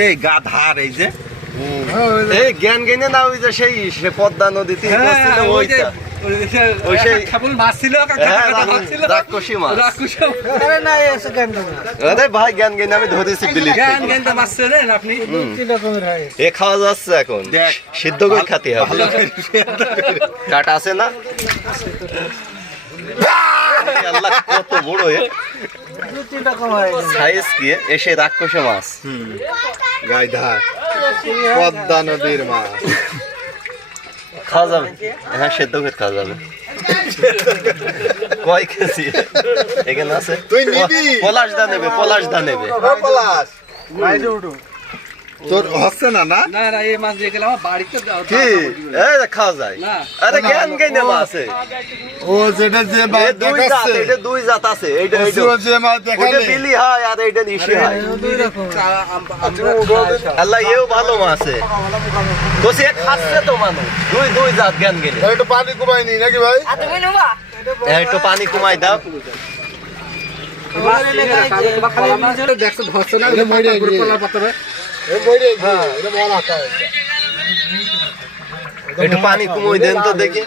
এই গাধার এই যে। এই জ্ঞান জ্ঞানে না ওই যে সেই সে পদ্মা নদীতে হ্যাঁ, ওই যে ওইটা ওই ওই সেই- খাবুল মাছ ছিল হ্যাঁ, রাক- রাক্ষসী মাছ। আরে না এসে কেন আরে ভাই জ্ঞান জ্ঞানে আমি ধরেছি হয় এ খাওয়া যাচ্ছে এখন। সিদ্ধ করে খাতে হবে। কাটা আছে না? আল্লাহ কত বড় এ দু তিন রকম হয় সাইজ কি? এসে রাক্ষসে মাছ। গাইধার। পদ্মা নদীর মাছ। খাওয়া যাবে? হ্যাঁ সেদ্ধ করে খাওয়া যাবে। কয় কেজি? এখানে আছে? তুই নিবি? পলাশ দা নেবে পলাশ দা নেবে। পলাশ। তোর হচ্ছে না না? না না এই মাছ দিয়ে বাড়িতে কি? এই খাওয়া যায়। আরে জ্ঞান জ্ঞানে মাছ আছে? ও যেটা যে মাছ দুই জাত এটা দুই জাত আছে এইটা এইটা যে। মাছ দেখালে। বিলি হয় আর এইটা নিশি হয়। দুই রকম আল্লাহ এও ভালো মাছ। আছে তো সে খাচ্ছে তো মানুষ। দুই দুই জাত জ্ঞান গেলে একটু পানি কমায়নি নাকি ভাই? একটু পানি কমাই দাও। দেখছ ধরছে না একটু পানি কমাই দেন তো দেখি।